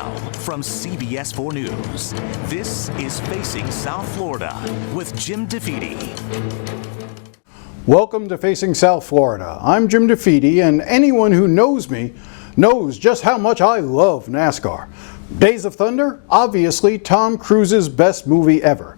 Now, from CBS 4 News, this is Facing South Florida with Jim DeFede. Welcome to Facing South Florida. I'm Jim DeFede, and anyone who knows me knows just how much I love NASCAR. Days of Thunder, obviously Tom Cruise's best movie ever.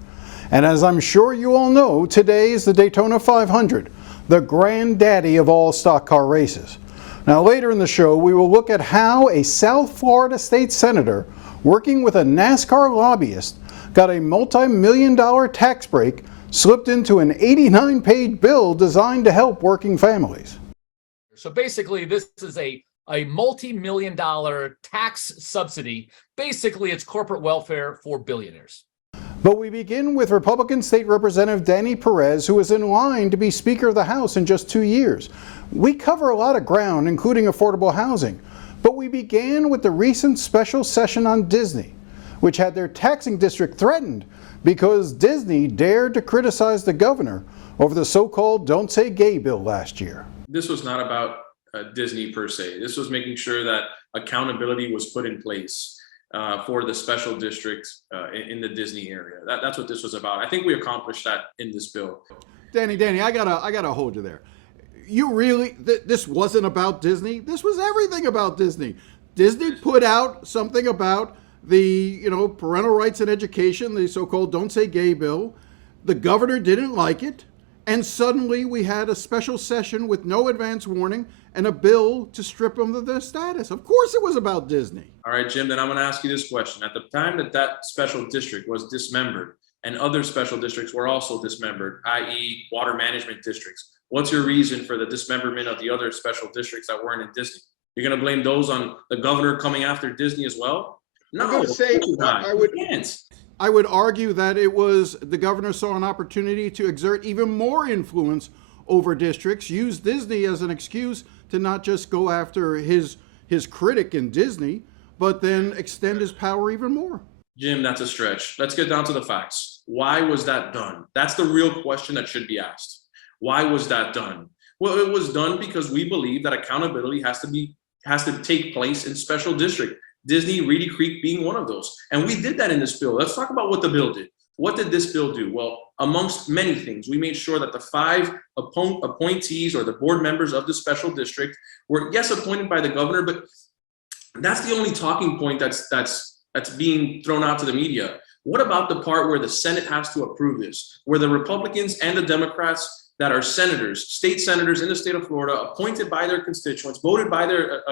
And as I'm sure you all know, today is the Daytona 500, the granddaddy of all stock car races. Now later in the show, we will look at how a South Florida state senator working with a NASCAR lobbyist got a multi-million-dollar tax break slipped into an 89-page bill designed to help working families. So basically, this is a multi-million-dollar tax subsidy. Basically, it's corporate welfare for billionaires. But we begin with Republican State Representative Danny Perez, who is in line to be Speaker of the House in just 2 years. We cover a lot of ground, including affordable housing. But we began with the recent special session on Disney, which had their taxing district threatened because Disney dared to criticize the governor over the so-called Don't Say Gay bill last year. This was not about Disney per se. This was making sure that accountability was put in place for the special districts in the Disney area. That's what this was about. I think we accomplished that in this bill. Danny, I gotta hold you there. You really, this wasn't about Disney? This was everything about Disney. Disney put out something about the, parental rights and education, the so-called Don't Say Gay bill. The governor didn't like it. And suddenly we had a special session with no advance warning and a bill to strip them of their status. Of course it was about Disney. All right, Jim, then I'm going to ask you this question. At the time that special district was dismembered and other special districts were also dismembered, i.e. water management districts, what's your reason for the dismemberment of the other special districts that weren't in Disney? You're going to blame those on the governor coming after Disney as well? No, I'm gonna say, I would argue that it was the governor saw an opportunity to exert even more influence over districts, use Disney as an excuse to not just go after his critic in Disney, but then extend his power even more. Jim, that's a stretch. Let's get down to the facts. Why was that done? That's the real question that should be asked. Why was that done? Well, it was done because we believe that accountability has to take place in special district. Disney, Reedy Creek being one of those. And we did that in this bill. Let's talk about what the bill did. What did this bill do? Well, amongst many things, we made sure that the 5 appointees or the board members of the special district were, yes, appointed by the governor, but that's the only talking point that's being thrown out to the media. What about the part where the Senate has to approve this, where the Republicans and the Democrats that are senators, state senators in the state of Florida, appointed by their constituents, voted by their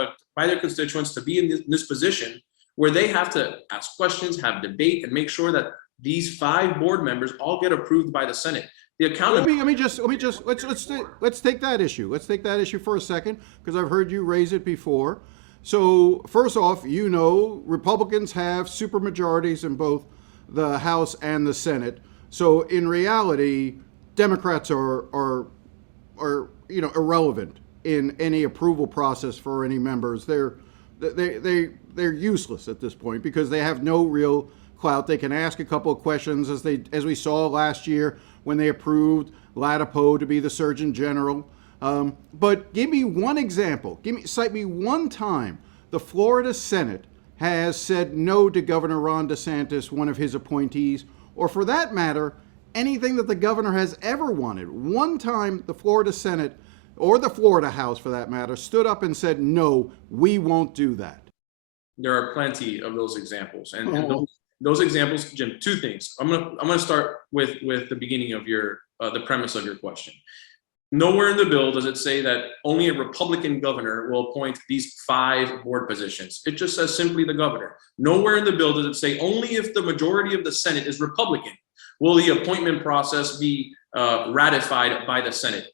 constituents to be in this position, where they have to ask questions, have debate, and make sure that these 5 board members all get approved by the Senate. The accountability. Let's take that issue. Let's take that issue for a second, because I've heard you raise it before. So first off, Republicans have supermajorities in both the House and the Senate. So in reality, Democrats are irrelevant in any approval process for any members. They're useless at this point because they have no real clout. They can ask a couple of questions, as we saw last year when they approved Latipo to be the Surgeon General. But give me one example. Cite me one time the Florida Senate has said no to Governor Ron DeSantis, one of his appointees, or for that matter, anything that the governor has ever wanted. One time the Florida Senate, or the Florida House for that matter, stood up and said, no, we won't do that. There are plenty of those examples. And those examples, Jim, 2 things. I'm gonna start with the beginning of the premise of your question. Nowhere in the bill does it say that only a Republican governor will appoint these 5 board positions. It just says simply the governor. Nowhere in the bill does it say only if the majority of the Senate is Republican will the appointment process be ratified by the Senate.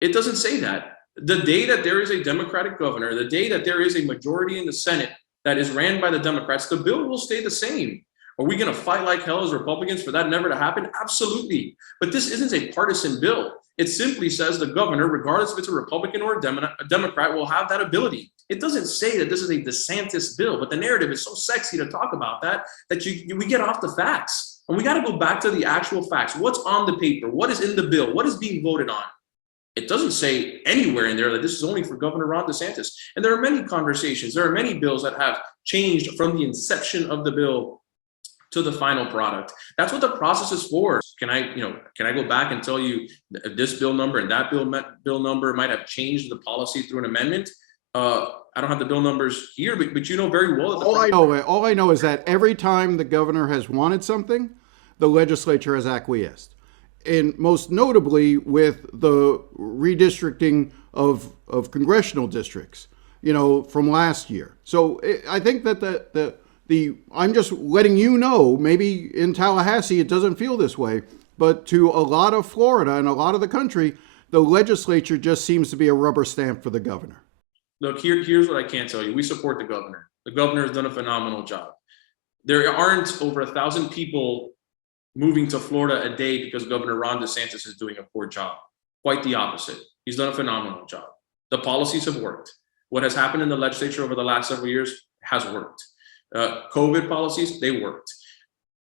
It doesn't say that. The day that there is a Democratic governor, the day that there is a majority in the Senate that is ran by the Democrats, the bill will stay the same. Are we going to fight like hell as Republicans for that never to happen? Absolutely. But this isn't a partisan bill. It simply says the governor, regardless if it's a Republican or a Democrat, will have that ability. It doesn't say that this is a DeSantis bill, but the narrative is so sexy to talk about that we get off the facts. And we got to go back to the actual facts. What's on the paper? What is in the bill? What is being voted on? It doesn't say anywhere in there that this is only for Governor Ron DeSantis. And there are many conversations, there are many bills that have changed from the inception of the bill to the final product. That's what the process is for. Can I go back and tell you this bill number and that bill number might have changed the policy through an amendment? I don't have the bill numbers here, but you know very well that all I know is that every time the governor has wanted something, the legislature has acquiesced. And most notably with the redistricting of congressional districts, from last year. So I think that I'm just letting you know, maybe in Tallahassee it doesn't feel this way, but to a lot of Florida and a lot of the country, the legislature just seems to be a rubber stamp for the governor. Look, here's what I can tell you. We support the governor. The governor has done a phenomenal job. There aren't over 1,000 people moving to Florida a day because Governor Ron DeSantis is doing a poor job. Quite the opposite. He's done a phenomenal job. The policies have worked. What has happened in the legislature over the last several years has worked. COVID policies, they worked.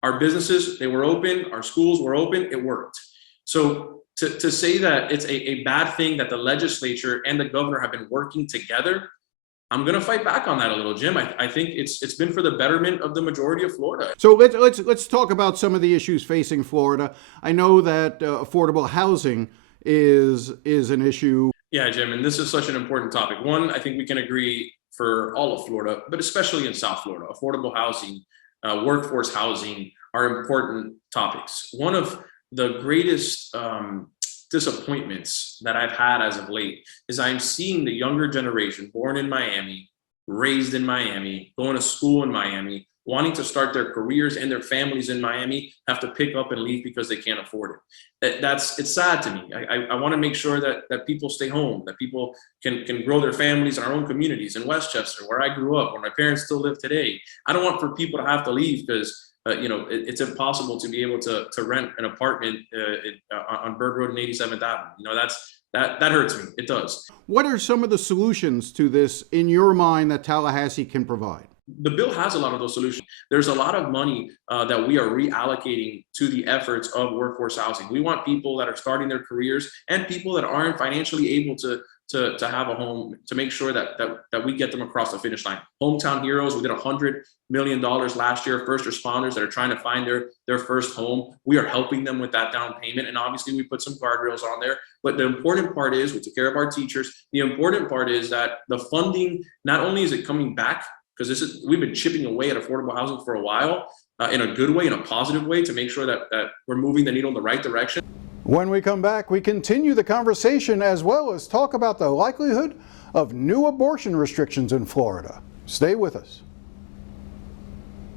Our businesses, they were open. Our schools were open. It worked. So to say that it's a bad thing that the legislature and the governor have been working together, I'm going to fight back on that a little, Jim. I think it's been for the betterment of the majority of Florida. So let's talk about some of the issues facing Florida. I know that affordable housing is an issue. Yeah, Jim, and this is such an important topic. One, I think we can agree for all of Florida, but especially in South Florida, affordable housing, workforce housing are important topics. One of the greatest disappointments that I've had as of late is I'm seeing the younger generation born in Miami, raised in Miami, going to school in Miami, wanting to start their careers and their families in Miami, have to pick up and leave because they can't afford it. It's sad to me. I want to make sure that people stay home, that people can grow their families in our own communities in Westchester, where I grew up, where my parents still live today. I don't want for people to have to leave because it's impossible to be able to rent an apartment on Bird Road and 87th Avenue. That hurts me. It does. What are some of the solutions to this in your mind that Tallahassee can provide? The bill has a lot of those solutions. There's a lot of money that we are reallocating to the efforts of workforce housing. We want people that are starting their careers and people that aren't financially able to have a home, to make sure that we get them across the finish line. Hometown Heroes, we did $100 million last year. First responders that are trying to find their first home, we are helping them with that down payment. And obviously we put some guardrails on there. But the important part is we took care of our teachers. The important part is that the funding, not only is it coming back, because we've been chipping away at affordable housing for a while, in a good way, in a positive way, to make sure that we're moving the needle in the right direction. When we come back, we continue the conversation as well as talk about the likelihood of new abortion restrictions in Florida. Stay with us.